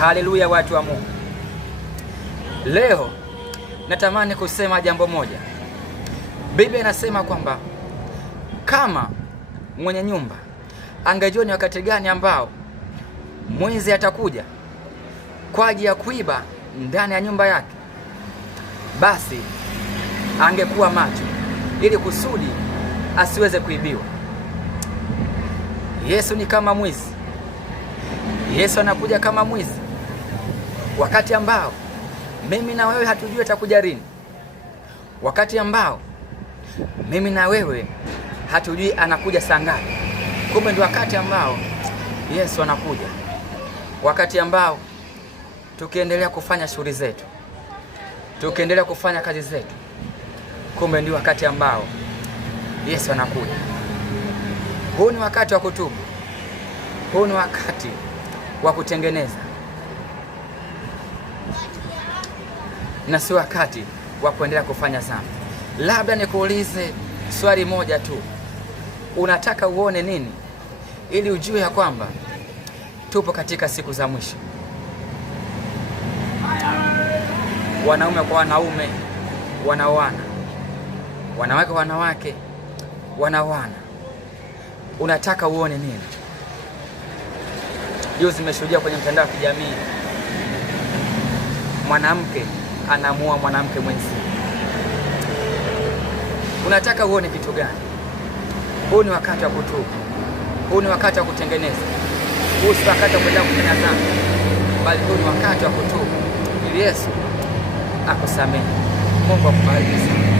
Haleluya, watu wa Mungu. Leo natamani kusema jambo moja. Biblia inasema kwamba kama mwenye nyumba angejua ni wakati gani ambao mwizi atakuja kwa ajili ya kuiba ndani ya nyumba yake, basi angekuwa macho ili kusudi asiweze kuibiwa. Yesu ni kama mwizi. Yesu anakuja kama mwizi wakati ambao mimi na wewe hatujui atakuja lini, wakati ambao mimi na wewe hatujui anakuja saa ngapi. Kumbe ndio wakati ambao Yesu anakuja, wakati ambao tukiendelea kufanya shughuli zetu, tukiendelea kufanya kazi zetu, kumbe ndio wakati ambao Yesu anakuja. Huu ni wakati wa kutubu. Huu ni wakati wa kutengeneza, na si wakati wa kuendelea kufanya dhambi. Labda nikuulize swali moja tu, unataka uone nini ili ujue ya kwamba tupo katika siku za mwisho? Wanaume kwa wanaume wanaoana, wanawake kwa wanawake wanaoana. Unataka uone nini? Juzi nimeshuhudia kwenye mtandao wa kijamii, mwanamke anamuoa mwanamke mwenzie. Unataka uone kitu gani? Huu ni wakati wa kutubu. Huu ni wakati wa kutengeneza. Huu si wakati wa kwenda kufanya dhambi, bali huu ni wakati wa kutubu ili Yesu akusamehe. Mungu akubariki sana.